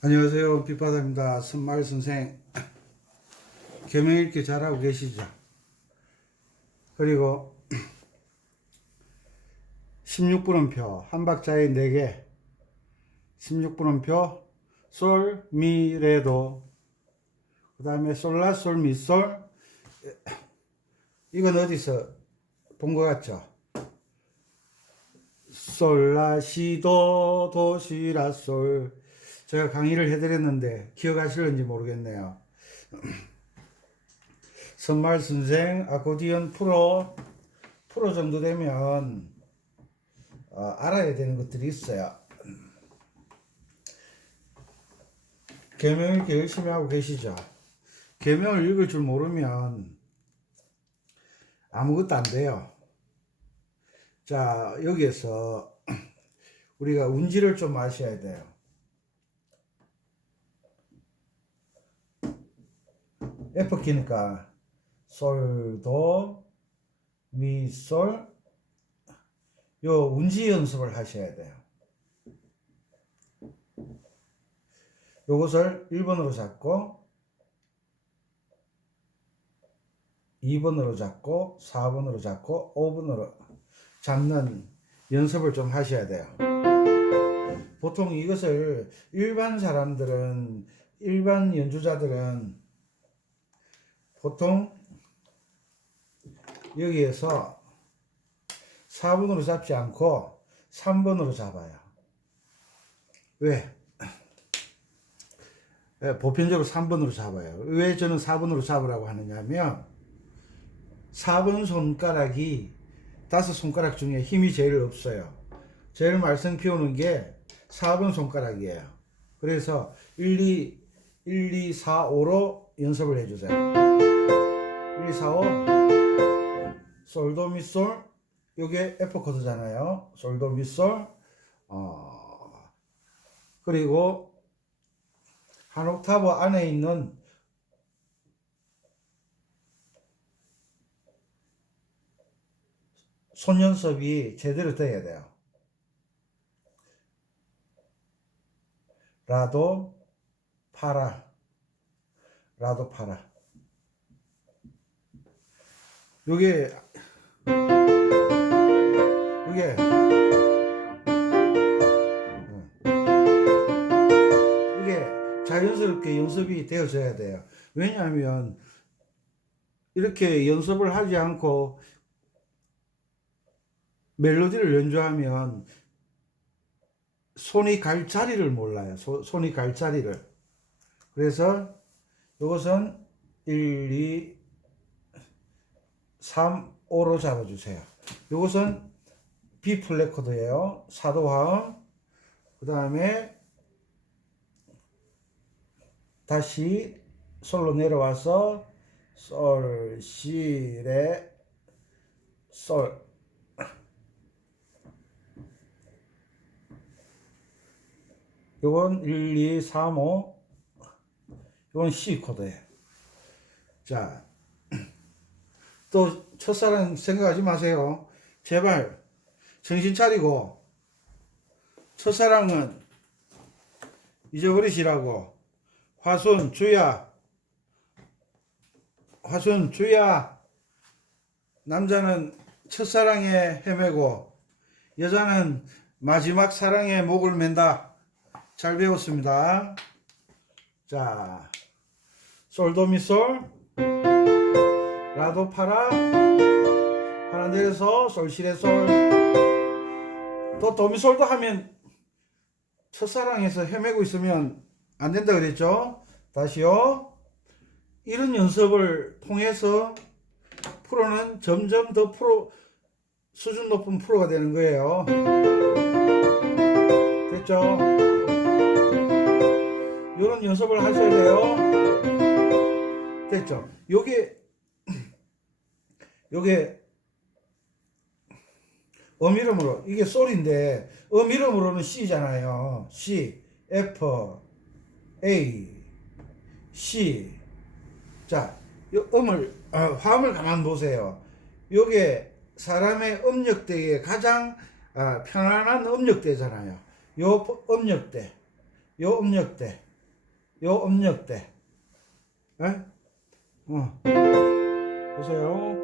안녕하세요. 빛바다입니다. 선마을 선생. 개명 읽기 잘하고 계시죠? 그리고 16분음표 한 박자에 4개, 16분음표 솔, 미, 레도, 그 다음에 솔라, 솔, 미, 솔. 이건 어디서 본 것 같죠? 솔라, 시, 도, 도, 시, 라, 솔. 제가 강의를 해드렸는데 기억하실는지 모르겠네요. 선마을 선생 아코디언 프로 정도 되면 알아야 되는 것들이 있어요. 계명 읽기 열심히 하고 계시죠? 계명을 읽을 줄 모르면 아무것도 안 돼요. 자, 여기에서 우리가 운지를 좀 아셔야 돼요. F 키니까 솔, 도, 미, 솔. 요 운지 연습을 하셔야 돼요. 요것을 1번으로 잡고 2번으로 잡고 4번으로 잡고 5번으로 잡는 연습을 좀 하셔야 돼요. 보통 이것을 일반 연주자들은 보통 여기에서 4번으로 잡지 않고 3번으로 잡아요. 왜? 보편적으로 3번으로 잡아요. 왜 저는 4번으로 잡으라고 하느냐면 4번 손가락이 5손가락 중에 힘이 제일 없어요. 제일 말썽 피우는 게 4번 손가락이에요. 그래서 1, 2, 4, 5로 연습을 해주세요. 1, 2, 4, 5 솔도 미 솔. 요게 F 코드잖아요. 솔도 미 솔. 그리고 한 옥타브 안에 있는 손 연습이 제대로 돼야 돼요. 라도, 파라, 라도, 파라. 이게 자연스럽게 연습이 되어져야 돼요. 왜냐하면 이렇게 연습을 하지 않고 멜로디를 연주하면 손이 갈 자리를 몰라요. 손이 갈 자리를. 그래서 이것은 1, 2, 3, 5로 잡아주세요. 이것은 B 플랫 코드예요. 사도화음. 그 다음에 다시 솔로 내려와서 솔, 시, 레, 솔. 요건 1, 2, 3, 5. 요건 C 코드예요. 자, 또 첫사랑 생각하지 마세요. 제발 정신 차리고 첫사랑은 잊어버리시라고. 화순 주야, 화순 주야. 남자는 첫사랑에 헤매고 여자는 마지막 사랑에 목을 맨다. 잘 배웠습니다. 자, 솔도미솔, 라도 파라, 하나 내려서 솔시레솔. 또 도미솔도 하면 첫사랑에서 헤매고 있으면 안 된다 그랬죠? 다시요. 이런 연습을 통해서 프로는 점점 더 수준 높은 프로가 되는 거예요. 됐죠? 이런 연습을 하셔야 돼요. 됐죠? 요게 음이름으로 이게 솔인데 음이름으로는 C잖아요. C, F, A, C. 자, 화음을 가만 보세요. 요게 사람의 음역대에 가장 편안한 음역대잖아요. 요 음역대. 요 음역대. 에? 보세요.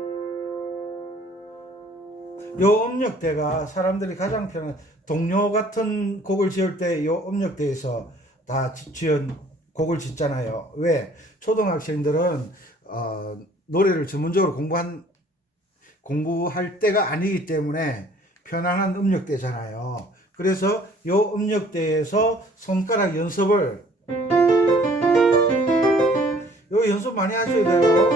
요 음역대가 사람들이 가장 편한 동요 같은 곡을 지을 때 요 음역대에서 다 지은 곡을 짓잖아요. 왜? 초등학생들은 노래를 전문적으로 공부할 때가 아니기 때문에 편안한 음역대잖아요. 그래서 요 음역대에서 손가락 연습을 요 연습 많이 하셔야 돼요.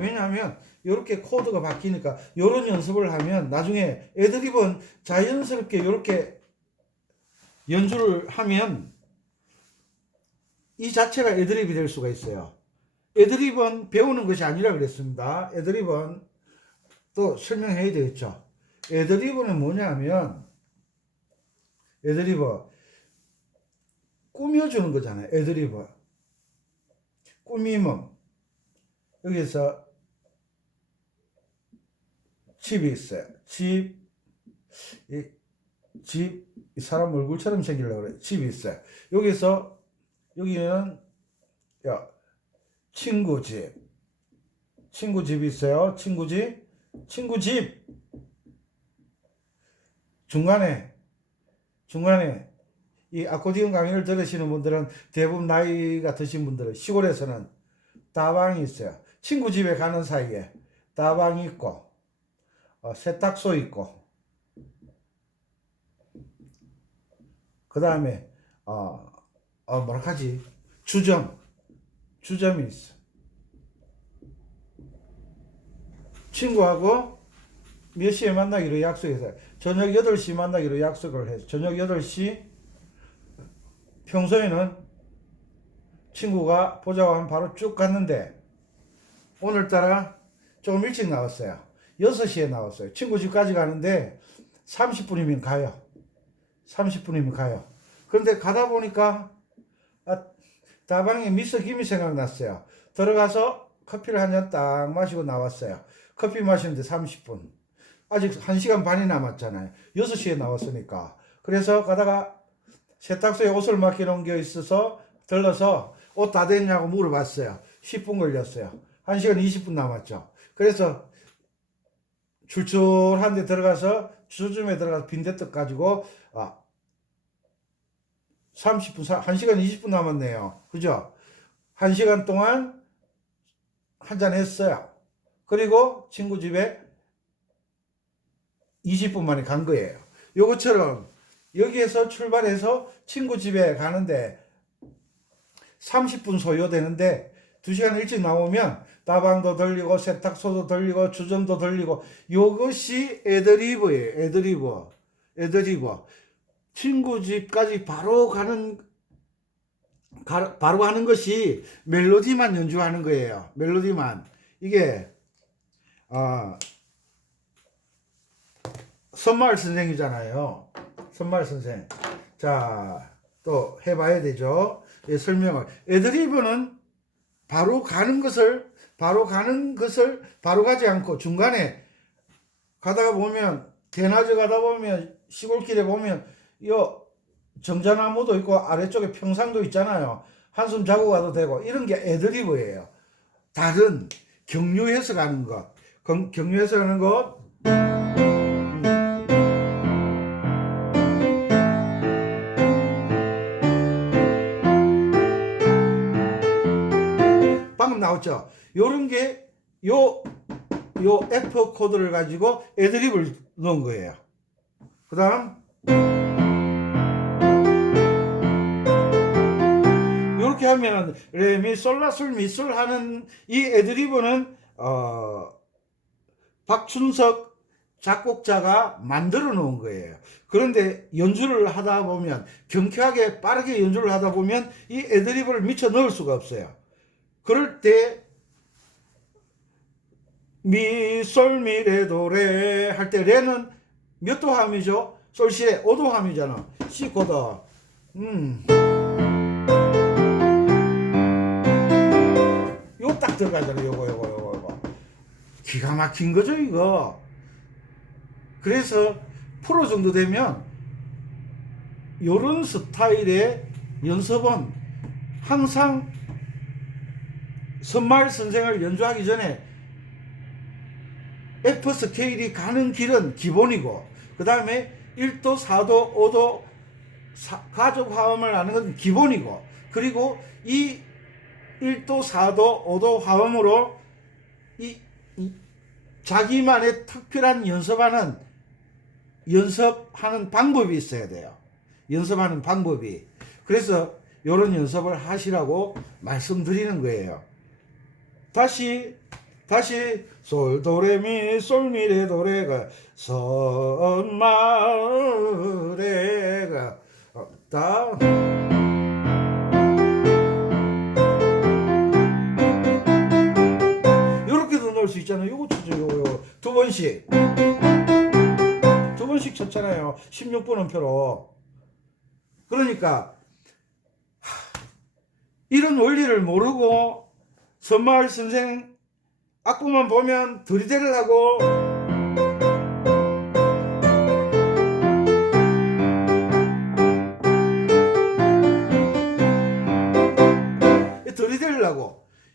왜냐하면 이렇게 코드가 바뀌니까 이런 연습을 하면 나중에 애드립은 자연스럽게 이렇게 연주를 하면 이 자체가 애드립이 될 수가 있어요. 애드립은 배우는 것이 아니라 그랬습니다. 애드립은 또 설명해야 되겠죠. 애드리브는 뭐냐면 애드리브 꾸며주는 거잖아요. 애드리브 꾸밈은 여기서 집이 있어요. 이 사람 얼굴처럼 생기려고 그래. 집이 있어요. 여기서 여기는 친구 집이 있어요. 친구 집 중간에 이 아코디언 강의를 들으시는 분들은 대부분 나이가 드신 분들은 시골에서는 다방이 있어요. 친구 집에 가는 사이에 다방이 있고 세탁소 있고 그 다음에 뭐라 하지? 주점이 있어. 친구하고 몇 시에 만나기로 약속해서 저녁 8시 만나기로 약속을 해서 저녁 8시 평소에는 친구가 보자고 하면 바로 쭉 갔는데 오늘따라 조금 일찍 나왔어요. 6시에 나왔어요. 친구 집까지 가는데 30분이면 가요. 30분이면 가요. 그런데 가다 보니까 다방에 미스 김이 생각났어요. 들어가서 커피를 한 잔 딱 마시고 나왔어요. 커피 마시는데 30분. 아직 1시간 반이 남았잖아요. 6시에 나왔으니까. 그래서 가다가 세탁소에 옷을 맡겨놓은 게 있어서 들러서 옷 다 됐냐고 물어봤어요. 10분 걸렸어요. 1시간 20분 남았죠. 그래서 출출한 데 들어가서 주점에 들어가서 빈대떡 가지고 30분, 1시간 20분 남았네요. 그죠? 1시간 동안 한잔 했어요. 그리고 친구 집에 20분 만에 간 거예요. 요것처럼 여기에서 출발해서 친구 집에 가는데 30분 소요되는데 2시간 일찍 나오면 다방도 들리고 세탁소도 들리고 주점도 들리고 요것이 애드리브예요. 애드리브. 친구 집까지 바로 가는 것이 멜로디만 연주하는 거예요. 멜로디만. 이게 선마을 선생이잖아요. 선마을 선생. 자, 또 해봐야 되죠. 예, 설명을. 애드리브는 바로 가지 않고 중간에 가다가 보면 대낮에 가다 보면 시골길에 보면 요 정자나무도 있고 아래쪽에 평상도 있잖아요. 한숨 자고 가도 되고 이런 게 애드리브예요. 다른 경유해서 가는 것. 경유해서 가는 것. 방금 나왔죠. 요런 게 요 F 코드를 가지고 애드립을 넣은 거예요. 그 다음 이렇게 하면 레미솔라솔미솔 하는 이 애드리브는 박춘석 작곡자가 만들어 놓은 거예요. 그런데 연주를 하다 보면 경쾌하게 빠르게 연주를 하다 보면 이 애드리브를 미쳐 넣을 수가 없어요. 그럴 때 미솔미 레도레 할 때 레는 몇 도함이죠? 솔시레 5도함이잖아. C 코드. 요 딱 들어가잖아. 요거. 기가 막힌 거죠, 이거. 그래서 프로 정도 되면 요런 스타일의 연습은 항상 선마을 선생을 연주하기 전에 F 스케일이 가는 길은 기본이고, 그 다음에 1도, 4도, 5도 가족 화음을 아는 건 기본이고, 그리고 이 1도, 4도, 5도 화음으로 이 자기만의 특별한 연습하는 방법이 있어야 돼요. 연습하는 방법이. 그래서 이런 연습을 하시라고 말씀드리는 거예요. 다시 솔도레미 솔미레도레가 선마레가 다 이렇게도 넣을 수 있잖아요. 요거 쳤죠. 요거 두 번씩 쳤잖아요. 16분 음표로. 그러니까 이런 원리를 모르고 선마을 선생 악보만 보면 들이대려고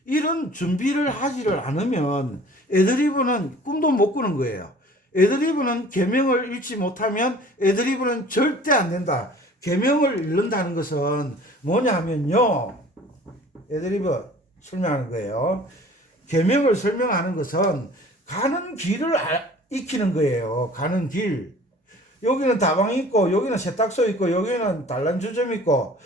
이런 준비를 하지를 않으면 애드리브는 꿈도 못 꾸는 거예요. 애드리브는 계명을 잃지 못하면 애드리브는 절대 안 된다. 계명을 잃는다는 것은 뭐냐 하면요, 애드리브 설명하는 거예요. 계명을 설명하는 것은 가는 길을 익히는 거예요. 가는 길. 여기는 다방 있고, 여기는 세탁소 있고, 여기는 단란주점 있고,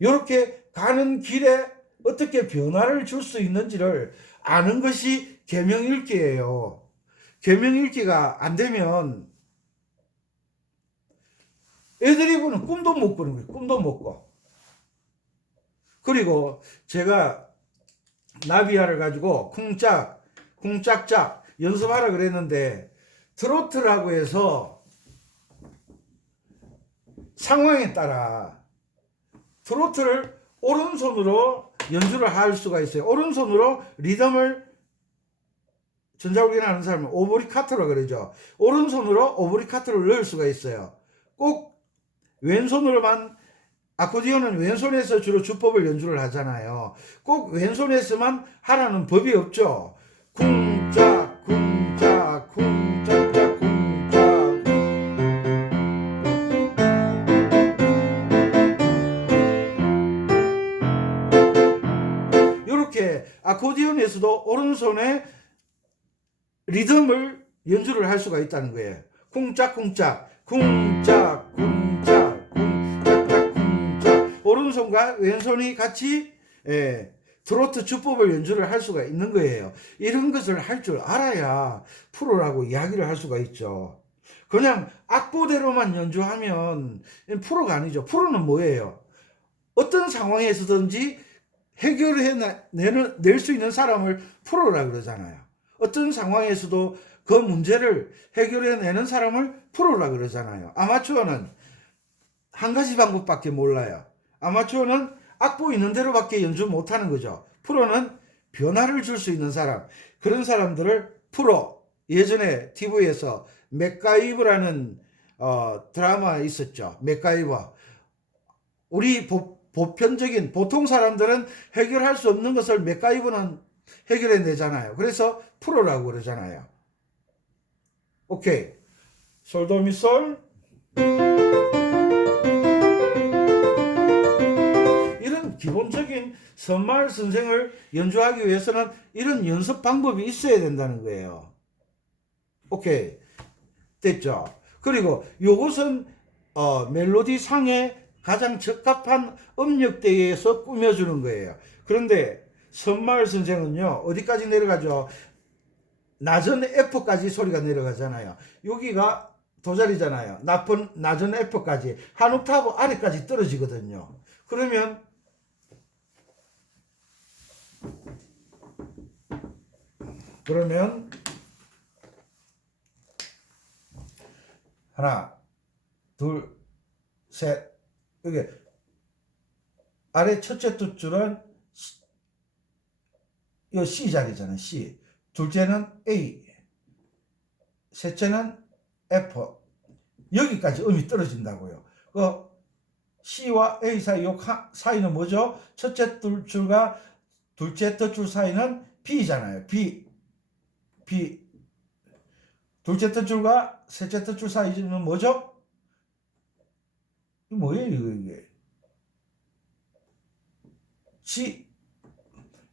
이렇게 가는 길에 어떻게 변화를 줄 수 있는지를 아는 것이 계명 읽기예요. 계명 읽기가 안 되면 애드리브는 꿈도 못 꾸는 거예요. 꿈도 못 꿔. 그리고 제가 나비야를 가지고 쿵짝, 쿵짝짝 연습하라 그랬는데 트로트라고 해서 상황에 따라 트로트를 오른손으로 연주를 할 수가 있어요. 오른손으로 리듬을 전자올기나 하는 사람은 오브리카트로 그러죠. 오른손으로 오브리카트를 넣을 수가 있어요. 꼭 왼손으로만, 아코디언은 왼손에서 주로 주법을 연주를 하잖아요. 꼭 왼손에서만 하라는 법이 없죠. 쿵짝 쿵짝 쿵짝짝 쿵짝. 이렇게 아코디언에서도 오른손에 리듬을 연주를 할 수가 있다는 거예요. 쿵짝쿵짝 쿵짝 쿵짝 쿵짝짝 쿵짝. 오른손과 왼손이 같이 트로트 주법을 연주를 할 수가 있는 거예요. 이런 것을 할 줄 알아야 프로라고 이야기를 할 수가 있죠. 그냥 악보대로만 연주하면 프로가 아니죠. 프로는 뭐예요? 어떤 상황에서든지 해결해 낼 수 있는 사람을 프로라 그러잖아요. 어떤 상황에서도 그 문제를 해결해내는 사람을 프로라 그러잖아요. 아마추어는 한 가지 방법밖에 몰라요. 아마추어는 악보 있는 대로밖에 연주 못하는 거죠. 프로는 변화를 줄 수 있는 사람, 그런 사람들을 프로. 예전에 TV에서 맥가이버라는 드라마 있었죠. 맥가이버. 우리 보편적인 보통 사람들은 해결할 수 없는 것을 맥가이버는 해결해내잖아요. 그래서 프로라고 그러잖아요. 오케이. 솔도미솔. 이런 기본적인 선마을 선생을 연주하기 위해서는 이런 연습 방법이 있어야 된다는 거예요. 오케이. 됐죠? 그리고 이것은 멜로디 상에 가장 적합한 음역대에서 꾸며주는 거예요. 그런데 선마을 선생은요, 어디까지 내려가죠? 낮은 F까지 소리가 내려가잖아요. 여기가 도자리잖아요. 낮은 F까지, 한 옥타브 아래까지 떨어지거든요. 그러면 하나, 둘, 셋. 여기 아래 첫째 두 줄은 이 C 자리잖아요. C. 둘째는 A. 셋째는 F. 여기까지 음이 떨어진다고요. 그 C와 A 사이 요 사이는 뭐죠? 첫째 줄과 둘째 덧줄 사이는 B잖아요. B. 둘째 덧줄과 셋째 덧줄 사이는 뭐죠? 이게 뭐예요, 이게? C,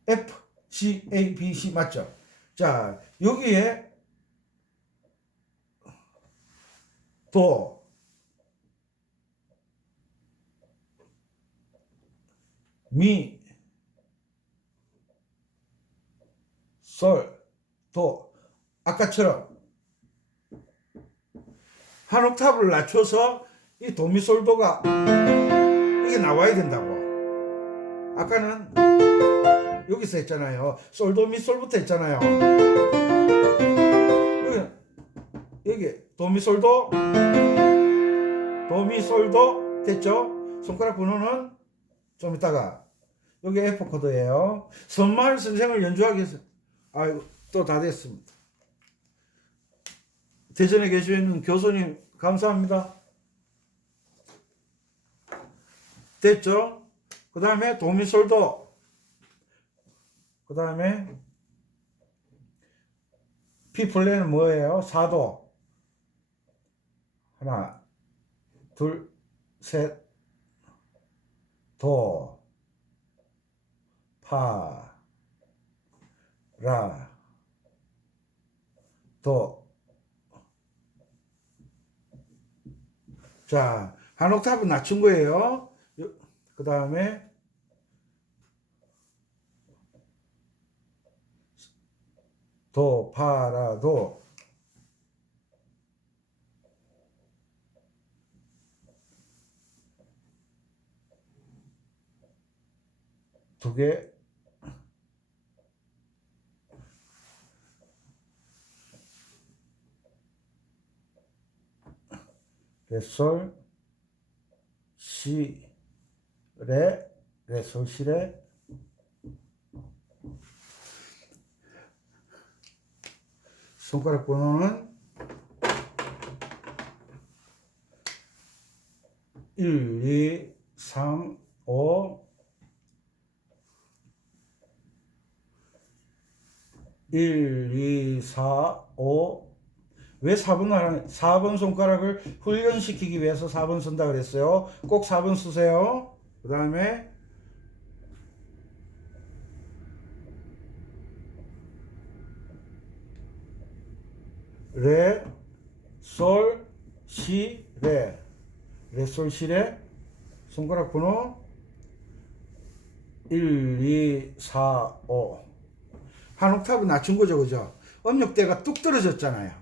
F, G, A, B, C 맞죠? 자, 여기에 도, 미, 솔, 도. 아까처럼 한 옥타브를 낮춰서 이 도미솔도가 이게 나와야 된다고. 아까는 여기서 했잖아요. 솔도미솔부터 했잖아요. 여기 도미솔도 됐죠? 손가락 번호는 좀 이따가 여기 F 코드예요. 선마을 선생을 연주하기 위해서 아이고 또 다 됐습니다. 대전에 계시는 교수님 감사합니다. 됐죠? 그 다음에 도미솔도, 그 다음에 B 플레이는 뭐예요? 4도. 하나, 둘, 셋, 도, 파, 라, 도. 자, 한 옥타브 낮춘 거예요. 그 다음에 도, 파, 라, 도. 두 개. 레솔, 시, 레, 레솔, 시, 레. 손가락 번호는 1, 2, 3, 5, 1, 2, 4, 5. 왜 4번 손가락을 훈련시키기 위해서 4번 쓴다 그랬어요. 꼭 4번 쓰세요. 그 다음에 레, 솔, 시, 레. 레, 솔, 시, 레. 손가락 번호 1, 2, 4, 5. 한 옥타브 낮춘 거죠, 그죠? 음역대가 뚝 떨어졌잖아요.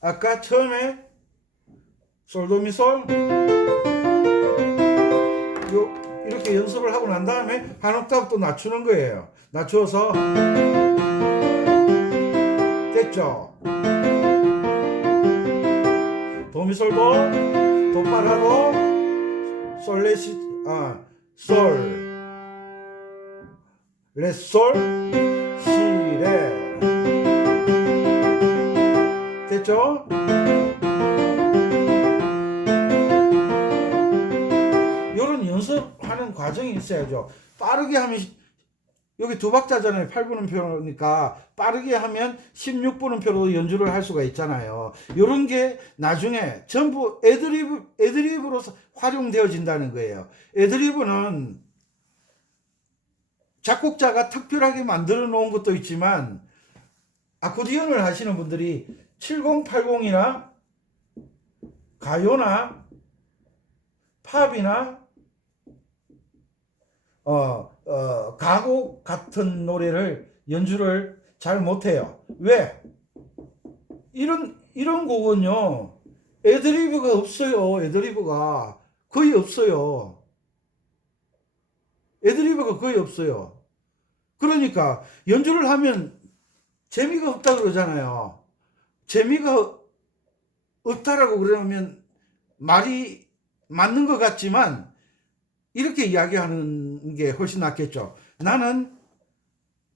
아까 처음에 솔도미솔 이렇게 연습을 하고 난 다음에 한 옥타브 또 낮추는 거예요. 낮추어서 됐죠? 도미솔도, 도파라도, 솔레시, 솔, 레솔, 시레. 됐죠? 이런 연습하는 과정이 있어야죠. 빠르게 하면 여기 두 박자잖아요. 8분음표니까 빠르게 하면 16분음표로 연주를 할 수가 있잖아요. 이런 게 나중에 전부 애드리브로 활용되어진다는 거예요. 애드리브는 작곡자가 특별하게 만들어 놓은 것도 있지만 아코디언을 하시는 분들이 7080이나 가요나 팝이나 가곡 같은 노래를 연주를 잘 못해요. 왜? 이런 곡은요 애드리브가 없어요. 애드리브가 거의 없어요. 그러니까 연주를 하면 재미가 없다 그러잖아요. 재미가 없다라고 그러면 말이 맞는 것 같지만 이렇게 이야기하는 게 훨씬 낫겠죠. 나는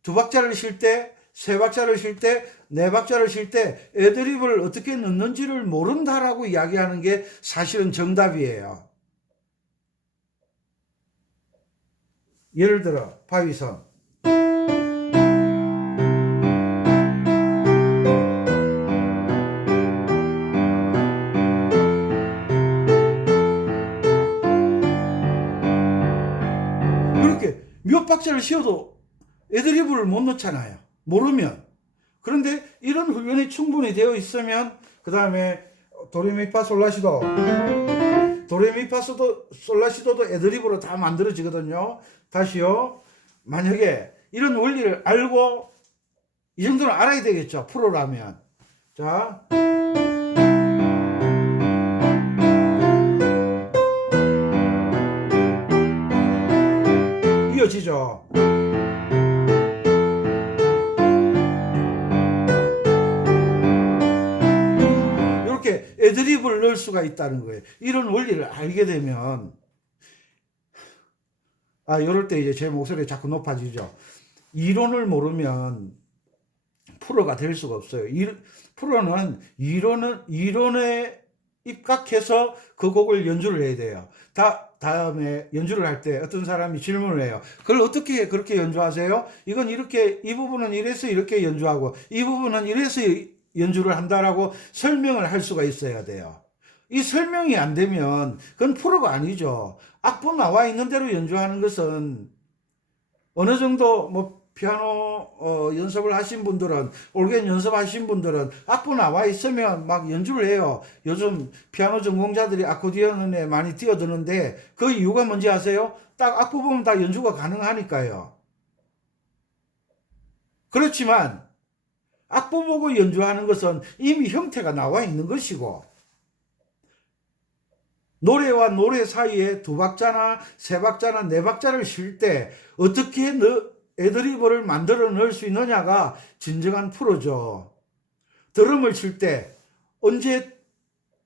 두 박자를 쉴 때 세 박자를 쉴 때, 네 박자를 쉴 때 애드리브를 어떻게 넣는지를 모른다라고 이야기하는 게 사실은 정답이에요. 예를 들어 바위선. 이렇게 몇 박자를 쉬어도 애드리브를 못 넣잖아요. 모르면. 그런데 이런 훈련이 충분히 되어 있으면 그 다음에 도레미파솔라시도 도레미파소도 솔라시도도 애드리브로 다 만들어지거든요. 다시요. 만약에 이런 원리를 알고 이 정도는 알아야 되겠죠. 프로라면. 자, 이어지죠. 이렇게 애드리브를 넣을 수가 있다는 거예요. 이런 원리를 알게 되면 이럴 때 이제 제 목소리가 자꾸 높아지죠. 이론을 모르면 프로가 될 수가 없어요. 프로는 이론에 입각해서 그 곡을 연주를 해야 돼요. 다음에 연주를 할 때 어떤 사람이 질문을 해요. 그걸 어떻게 그렇게 연주하세요? 이건 이렇게, 이 부분은 이래서 이렇게 연주하고, 이 부분은 이래서 연주를 한다라고 설명을 할 수가 있어야 돼요. 이 설명이 안 되면 그건 프로가 아니죠. 악보 나와 있는 대로 연주하는 것은 어느 정도 뭐 피아노 연습을 하신 분들은, 올겐 연습하신 분들은 악보 나와 있으면 막 연주를 해요. 요즘 피아노 전공자들이 아코디언에 많이 뛰어드는데 그 이유가 뭔지 아세요? 딱 악보 보면 다 연주가 가능하니까요. 그렇지만 악보 보고 연주하는 것은 이미 형태가 나와 있는 것이고, 노래와 노래 사이에 두 박자나 세 박자나 네 박자를 쉴 때 어떻게 애드리브를 만들어 넣을 수 있느냐가 진정한 프로죠. 드럼을 칠 때 언제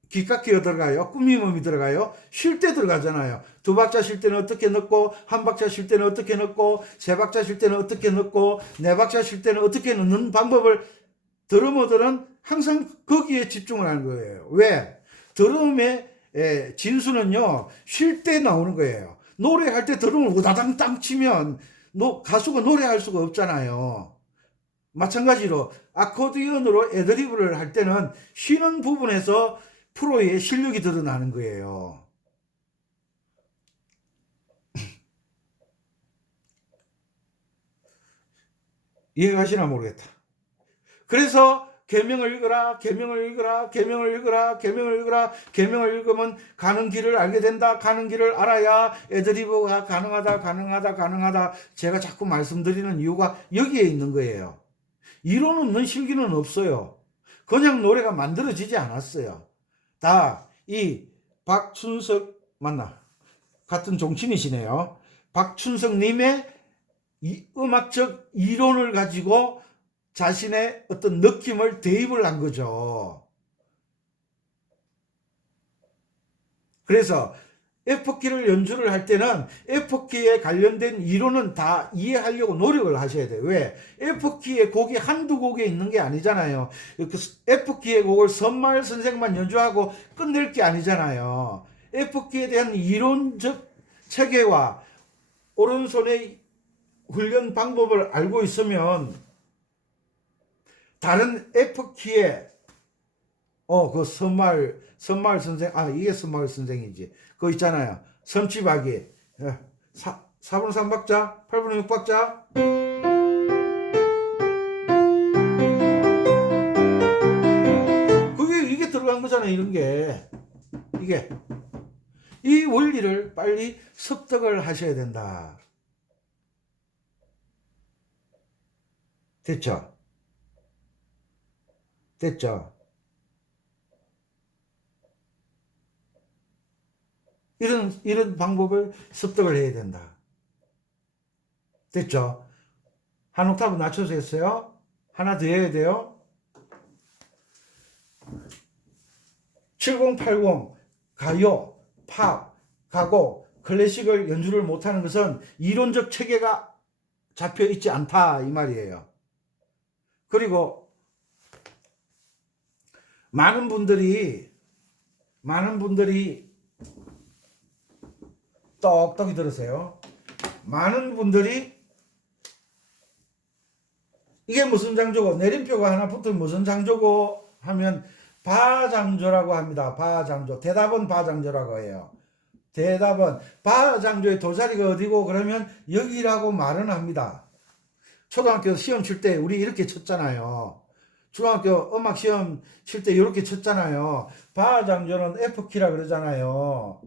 기깎기가 들어가요? 꾸밈음이 들어가요? 쉴 때 들어가잖아요. 두 박자 쉴 때는 어떻게 넣고, 한 박자 쉴 때는 어떻게 넣고, 세 박자 쉴 때는 어떻게 넣고, 네 박자 쉴 때는 어떻게 넣는 방법을 드러머들은 항상 거기에 집중을 하는 거예요. 왜? 드럼의 진수는요, 쉴 때 나오는 거예요. 노래할 때 드럼을 우다당 땅 치면 가수가 노래할 수가 없잖아요. 마찬가지로 아코디언으로 애드리브를 할 때는 쉬는 부분에서 프로의 실력이 드러나는 거예요. 이해가시나 모르겠다. 그래서 계명을 읽어라, 계명을 읽어라, 계명을 읽어라, 계명을 읽어라, 계명을 읽으면 가는 길을 알게 된다. 가는 길을 알아야 애드리브가 가능하다. 제가 자꾸 말씀드리는 이유가 여기에 있는 거예요. 이론 없는 실기는 없어요. 그냥 노래가 만들어지지 않았어요. 다 이 박춘석 맞나? 같은 종친이시네요. 박춘석 님의 이 음악적 이론을 가지고 자신의 어떤 느낌을 대입을 한 거죠. 그래서 F키를 연주를 할 때는 F키에 관련된 이론은 다 이해하려고 노력을 하셔야 돼요. 왜? F키의 곡이 한두 곡에 있는 게 아니잖아요. F키의 곡을 선마을 선생만 연주하고 끝낼 게 아니잖아요. F키에 대한 이론적 체계와 오른손의 훈련 방법을 알고 있으면 다른 F키의 그 선마을 선생, 이게 선마을 선생이지. 그거 있잖아요. 섬치박이. 4분의 3박자, 8분의 6박자. 이게 들어간 거잖아요, 이런 게. 이 원리를 빨리 습득을 하셔야 된다. 됐죠? 이런 방법을 습득을 해야 된다. 됐죠? 한 옥타브 낮춰서 했어요. 하나 더 해야 돼요. 7080 가요, 팝, 가곡, 클래식을 연주를 못하는 것은 이론적 체계가 잡혀 있지 않다 이 말이에요. 그리고 많은 분들이 똑똑히 들으세요. 많은 분들이 이게 무슨 장조고, 내림표가 하나 붙으면 무슨 장조고 하면 바장조라고 합니다. 바장조. 대답은 바장조라고 해요. 대답은 바장조의 도자리가 어디고 그러면 여기라고 말은 합니다. 초등학교 시험 칠 때 우리 이렇게 쳤잖아요. 중학교 음악 시험 칠 때 이렇게 쳤잖아요. 바장조는 F키라 그러잖아요.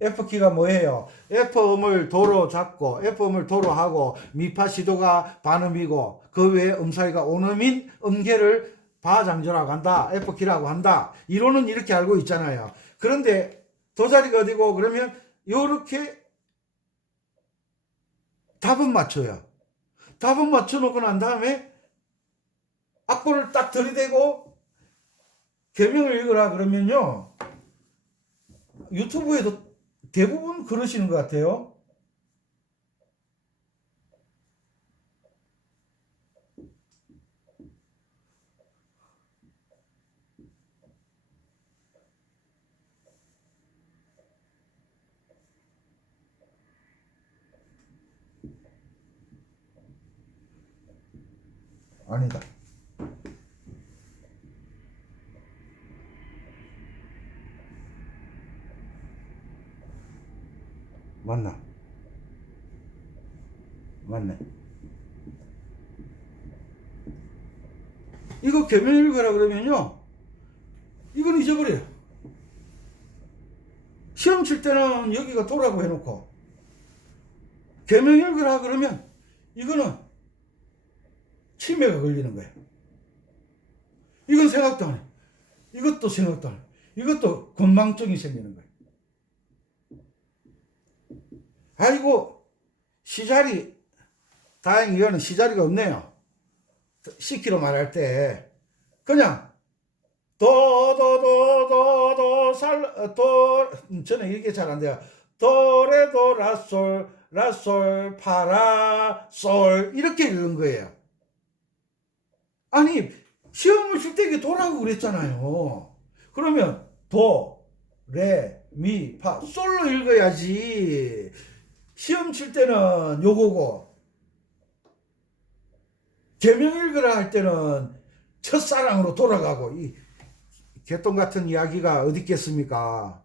F키가 뭐예요? F음을 도로 잡고 F음을 도로 하고 미파 시도가 반음이고 그 외에 음사이가 온음인 음계를 바장조라고 한다. F키라고 한다. 이론은 이렇게 알고 있잖아요. 그런데 도자리가 어디고 그러면 이렇게 답은 맞춰요. 답은 맞춰놓고 난 다음에 악보를 딱 들이대고 개명을 읽으라 그러면요. 유튜브에도 대부분 그러시는 것 같아요. 아니다. 맞나? 맞네. 이거 개명 읽으라 그러면요. 이건 잊어버려요. 시험 칠 때는 여기가 도라고 해놓고 개명 읽으라 그러면 이거는 치매가 걸리는 거예요. 이건 생각도 안 해. 이것도 생각도 안 해. 이것도 건망증이 생기는 거예요. 아이고 시자리, 다행히 이거는 시자리가 없네요. C키로 말할 때 그냥 저는 이렇게 잘 안 돼요. 도레도 라솔 라솔 파라 솔 이렇게 읽는 거예요. 아니 시험을 칠 때 이게 도라고 그랬잖아요. 그러면 도, 레, 미, 파, 솔로 읽어야지. 시험 칠 때는 요거고 개명 읽으라 할 때는 첫사랑으로 돌아가고 이 개똥 같은 이야기가 어디 있겠습니까?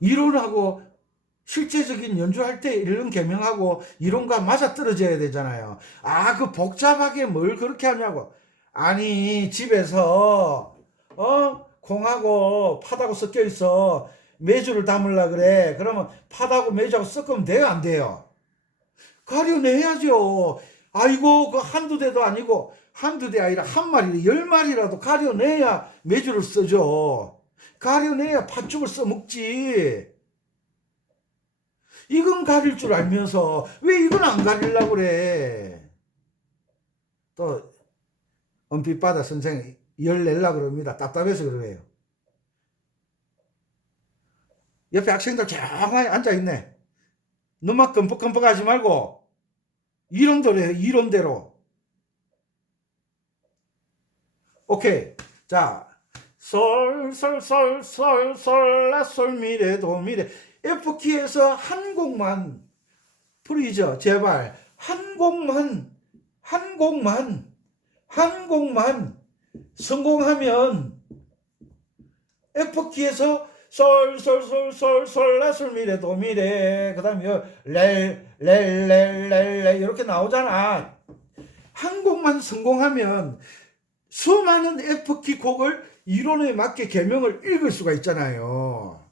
이론하고 실제적인 연주할 때 이런 개명하고 이론과 맞아떨어져야 되잖아요. 아, 그 복잡하게 뭘 그렇게 하냐고. 아니, 집에서 콩하고 팥하고 섞여 있어. 메주를 담으려 그래. 그러면 팥하고 메주하고 섞으면 돼요, 안 돼요? 가려내야죠. 아이고, 그 한두 대도 아니고 한두 대 아니라 한 마리, 10마리라도 가려내야 메주를 쓰죠. 가려내야 팥죽을 써먹지. 이건 가릴 줄 알면서 왜 이건 안 가리려고 그래. 또 은빛바다 선생 열 내려고 그럽니다. 답답해서 그래요. 옆에 학생들 조용히 앉아있네. 너만 끔뻑끔뻑 하지 말고 이론대로 해요. 이론대로. 오케이. 자, 솔라솔미레 도미레. F키에서 한 곡만 프리저 제발 한 곡만 성공하면 F키에서 솔라솔미레 도미레 그다음에 렐 이렇게 나오잖아. 한 곡만 성공하면 수많은 F키 곡을 이론에 맞게 개명을 읽을 수가 있잖아요.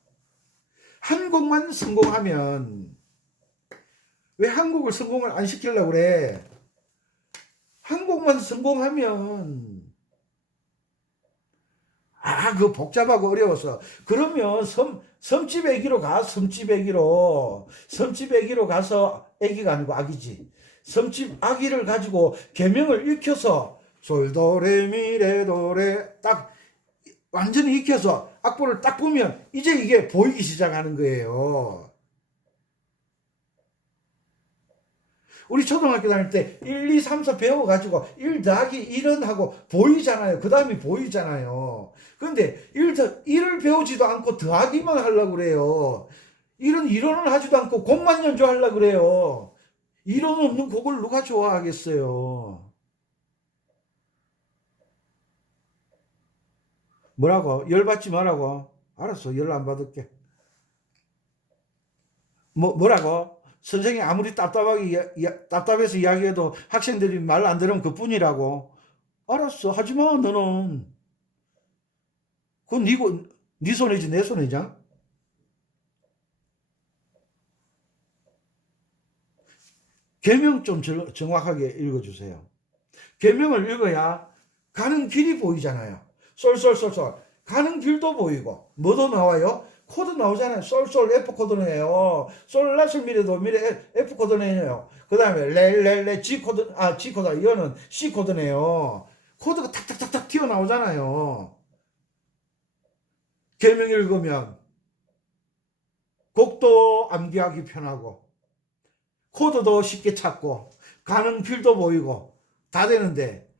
한 곡만 성공하면 왜 한 곡을 성공을 안 시키려고 그래? 한 곡만 성공하면 그 복잡하고 어려워서 그러면 섬집 애기로 가. 섬집 애기로 가서 애기가 아니고 아기지. 섬집 아기를 가지고 개명을 익혀서 솔도레미레도레 딱 완전히 익혀서 악보를 딱 보면 이제 이게 보이기 시작하는 거예요. 우리 초등학교 다닐 때 1, 2, 3, 4 배워가지고 1 더하기 1은 하고 보이잖아요. 그 다음이 보이잖아요. 그런데 1을 배우지도 않고 더하기만 하려고 그래요. 1은 이론을 하지도 않고 곡만 연주하려고 그래요. 이론 없는 곡을 누가 좋아하겠어요. 뭐라고? 열받지 말라고? 알았어. 열 안 받을게. 뭐라고? 선생이 아무리 답답해서 이야기해도 학생들이 말 안 들으면 그뿐이라고. 알았어. 하지 마, 너는. 그건 네 손이지, 내 손이냐? 계명 좀 정확하게 읽어주세요. 계명을 읽어야 가는 길이 보이잖아요. 쏠쏠쏠쏠. 가는 길도 보이고, 뭐도 나와요? 코드 나오잖아요. 솔솔 F 코드네요. 솔라솔 미래도 미래 F 코드네요. 그 다음에 레레레 G 코드, G 코드, 이거는 C 코드네요. 코드가 탁탁탁탁 튀어나오잖아요. 계명 읽으면 곡도 암기하기 편하고 코드도 쉽게 찾고 가는 길도 보이고 다 되는데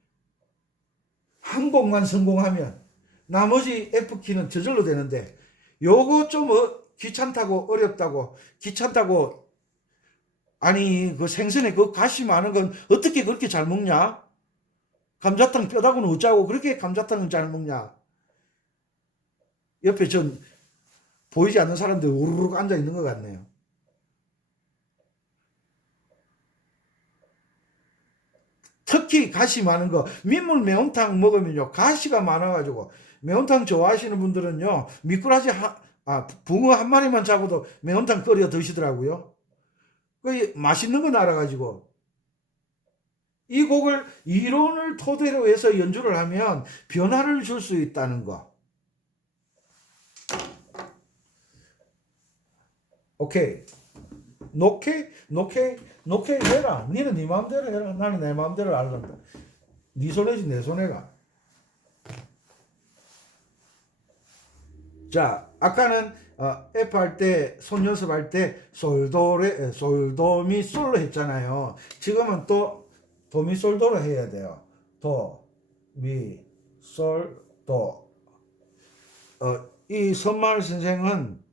한 곡만 성공하면 나머지 F키는 저절로 되는데 요거 좀 귀찮다고 아니 그 생선에 그 가시 많은 건 어떻게 그렇게 잘 먹냐? 감자탕 뼈다구는 어쩌고 그렇게 감자탕은 잘 먹냐? 옆에 전 보이지 않는 사람들 우르르 앉아 있는 것 같네요. 특히 가시 많은 거 민물 매운탕 먹으면요 가시가 많아가지고 매운탕 좋아하시는 분들은요 미꾸라지 붕어 한 마리만 잡아도 매운탕 끓여 드시더라고요. 그 맛있는 건 알아가지고 이 곡을 이론을 토대로 해서 연주를 하면 변화를 줄 수 있다는 거. 오케이. 노케이 해라. 니는 네 마음대로 해라. 나는 내 마음대로 알란다. 네 손해지 내 손해가. 자, 아까는 F 할 때, 손 연습할 때 솔도미 솔로 했잖아요. 지금은 또 도미 솔도로 해야 돼요. 도, 미, 솔, 도. 이 선마을 선생은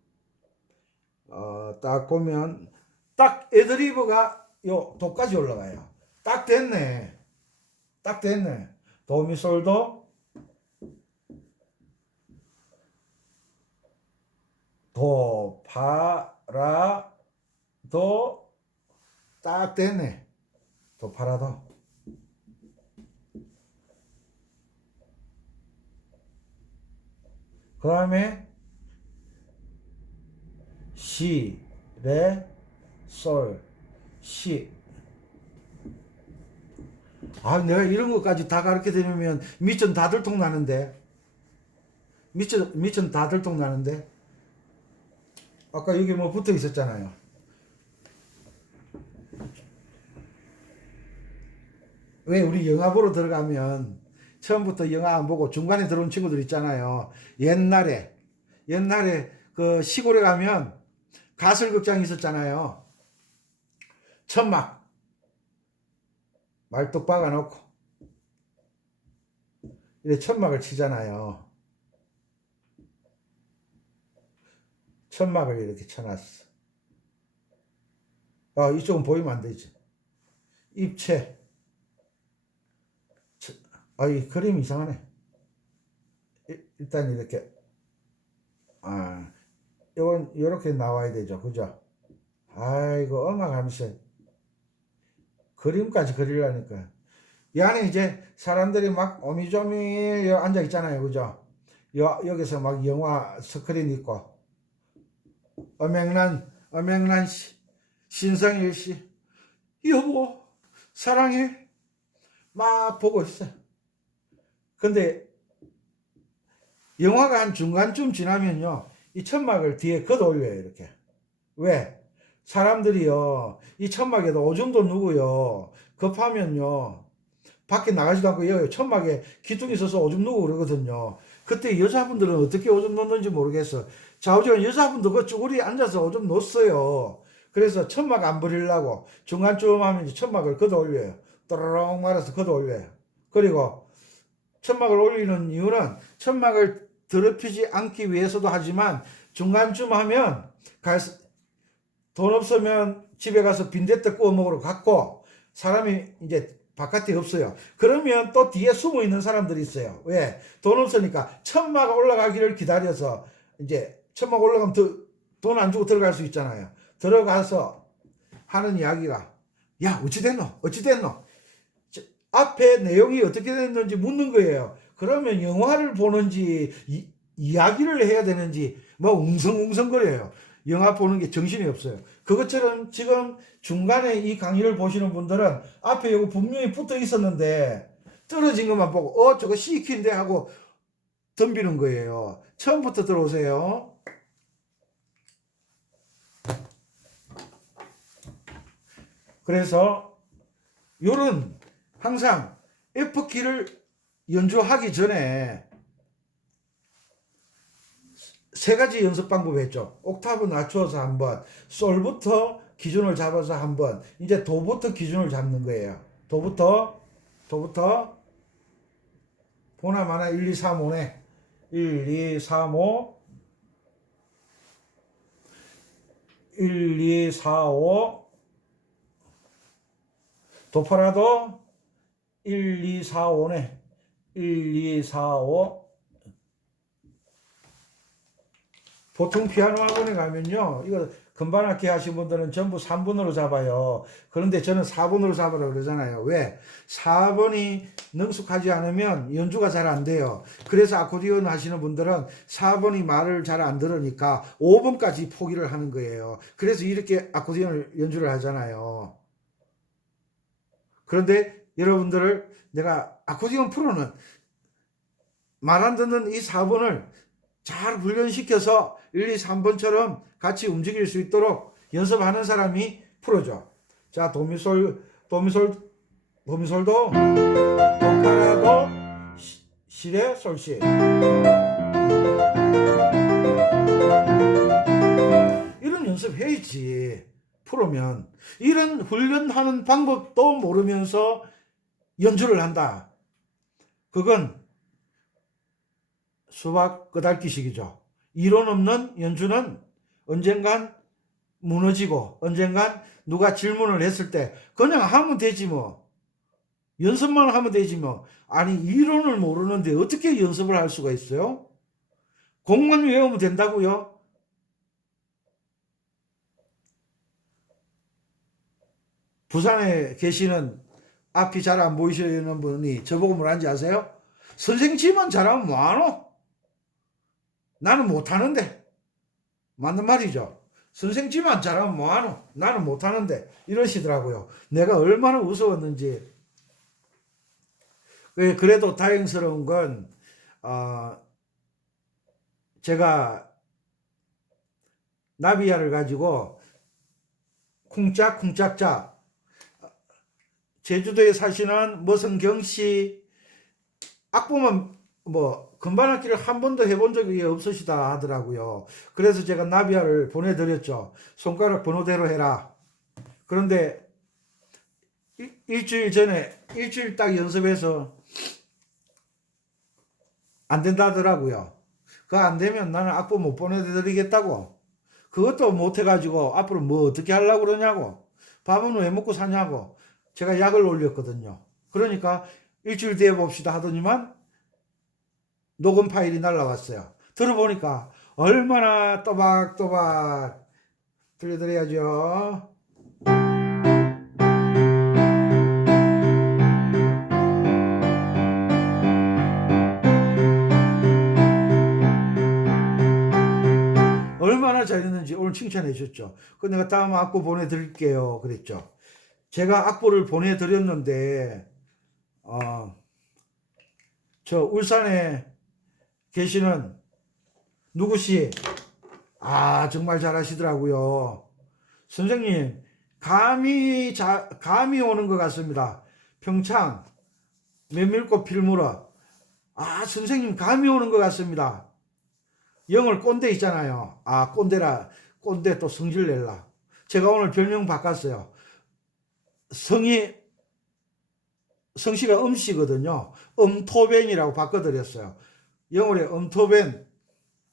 딱 보면 딱 애드리브가 요 도까지 올라가요. 딱 됐네. 도미 솔도 도, 파, 라, 도, 딱 됐네. 도, 파, 라, 도. 그 다음에 시, 레, 솔, 시. 내가 이런 것까지 다 가르쳐 드리면 미천 다 들통나는데. 미천 다 들통나는데. 아까 여기 뭐 붙어 있었잖아요. 왜 우리 영화 보러 들어가면 처음부터 영화 안 보고 중간에 들어온 친구들 있잖아요. 옛날에 그 시골에 가면 가설극장이 있었잖아요. 천막 말뚝 박아놓고 이렇게 천막을 치잖아요. 천막을 이렇게 쳐놨어. 이쪽은 보이면 안 되지. 입체. 이 그림 이상하네. 일단 이렇게. 이건 이렇게 나와야 되죠. 그죠? 아이고, 엉망하면서 그림까지 그리려니까. 이 안에 이제 사람들이 막 오미조미 앉아 있잖아요. 그죠? 여기서 막 영화 스크린 있고. 엄명란 씨, 신성일 씨, 여보, 사랑해. 막 보고 있어. 근데 영화가 한 중간쯤 지나면요, 이 천막을 뒤에 걷어올려요, 이렇게. 왜? 사람들이요, 이 천막에도 오줌도 누고요, 급하면요, 밖에 나가지도 않고 여기 천막에 기둥이 있어서 오줌 누고 그러거든요. 그때 여자분들은 어떻게 오줌 놓는지 모르겠어. 좌우지간 여자분도 그 쭈구리 앉아서 오줌 놓았어요. 그래서 천막 안 버리려고 중간쯤 하면 이제 천막을 걷어 올려요. 또르륵 말아서 걷어 올려요. 그리고 천막을 올리는 이유는 천막을 더럽히지 않기 위해서도 하지만 중간쯤 하면 돈 없으면 집에 가서 빈대떡 구워 먹으러 갔고 사람이 이제 바깥에 없어요. 그러면 또 뒤에 숨어 있는 사람들이 있어요. 왜? 돈 없으니까 천막 올라가기를 기다려서 이제 천막 올라가면 돈 안 주고 들어갈 수 있잖아요. 들어가서 하는 이야기가 야 어찌 됐노? 어찌 됐노? 앞에 내용이 어떻게 됐는지 묻는 거예요. 그러면 영화를 보는지 이야기를 해야 되는지 뭐 웅성웅성거려요. 영화 보는 게 정신이 없어요. 그것처럼 지금 중간에 이 강의를 보시는 분들은 앞에 이거 분명히 붙어 있었는데 떨어진 것만 보고 저거 시킨데 하고 덤비는 거예요. 처음부터 들어오세요. 그래서 요런 항상 F키를 연주하기 전에 세 가지 연습 방법 했죠. 옥타브 낮추어서 한번, 솔부터 기준을 잡아서 한번, 이제 도부터 기준을 잡는 거예요. 도부터 보나마나 1, 2, 3, 5네. 1, 2, 3, 5 1, 2, 4, 5 도파라도 1, 2, 4, 5네. 1, 2, 4, 5 보통 피아노 학원에 가면요. 이거 금반악기 하신 분들은 전부 3분으로 잡아요. 그런데 저는 4분으로 잡으라고 그러잖아요. 왜? 4번이 능숙하지 않으면 연주가 잘 안 돼요. 그래서 아코디언 하시는 분들은 4번이 말을 잘 안 들으니까 5번까지 포기를 하는 거예요. 그래서 이렇게 아코디언을 연주를 하잖아요. 그런데 여러분들을 내가 아코디언 프로는 말 안 듣는 이 4번을 잘 훈련시켜서 1, 2, 3번처럼 같이 움직일 수 있도록 연습하는 사람이 프로죠. 자, 도미솔도, 도파라도, 시레, 솔시. 이런 연습 해야지. 프로면. 이런 훈련하는 방법도 모르면서 연주를 한다. 그건 수박 끄달기식이죠. 이론 없는 연주는 언젠간 무너지고 언젠간 누가 질문을 했을 때 그냥 하면 되지 뭐. 연습만 하면 되지 뭐. 아니 이론을 모르는데 어떻게 연습을 할 수가 있어요? 곡만 외우면 된다고요? 부산에 계시는 앞이 잘 안 보이시는 분이 저보고 뭐라는지 아세요? 선생 지만 잘하면 뭐하노? 나는 못하는데. 맞는 말이죠. 선생 지만 잘하면 뭐하노? 나는 못하는데. 이러시더라고요. 내가 얼마나 우스웠는지. 그래도 다행스러운 건 제가 나비야를 가지고 쿵짝쿵짝짝 제주도에 사시는 머성경씨 악보만 뭐 금반악기를 한 번도 해본 적이 없으시다 하더라고요. 그래서 제가 나비야를 보내드렸죠. 손가락 번호대로 해라. 그런데 일주일 전에 일주일 딱 연습해서 안 된다 하더라고요. 그거 안 되면 나는 악보 못 보내드리겠다고. 그것도 못 해가지고 앞으로 뭐 어떻게 하려고 그러냐고. 밥은 왜 먹고 사냐고. 제가 약을 올렸거든요. 그러니까 일주일 뒤에 봅시다 하더니만 녹음 파일이 날라왔어요. 들어보니까 얼마나 또박또박 들려드려야죠. 얼마나 잘했는지 오늘 칭찬해 주셨죠. 그 내가 다음 악보 보내드릴게요. 그랬죠. 제가 악보를 보내드렸는데 저 울산에 계시는 누구씨 정말 잘하시더라고요. 선생님 감이 오는 것 같습니다. 평창 메밀꽃 필물어 선생님 감이 오는 것 같습니다. 영월 꼰대 있잖아요. 꼰대 또 성질 낼라. 제가 오늘 별명 바꿨어요. 성씨가 음씨거든요. 음토벤이라고 바꿔드렸어요. 영어로 음토벤,